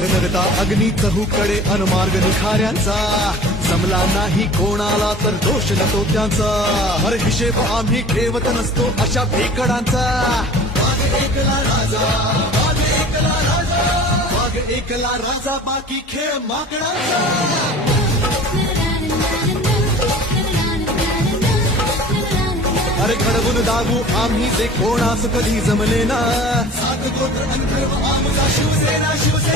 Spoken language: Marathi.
नगनगता अग्नी चहूकडे अनमार्ग निखाऱ्यांचा जमला नाही कोणाला तर दोष नतो त्यांचा हर हिशेब आम्ही ठेवत नसतो अशा भेकडांचा वाघ एकला राजा वाघ एकला राजा वाघ एकला राजा बाकी खेळ माकडांचा अरे घडवून दागू आम्ही जे कोणास कधी जमले ना सात गोत्र अंतर्व आमचा शिवसेना शिवसेना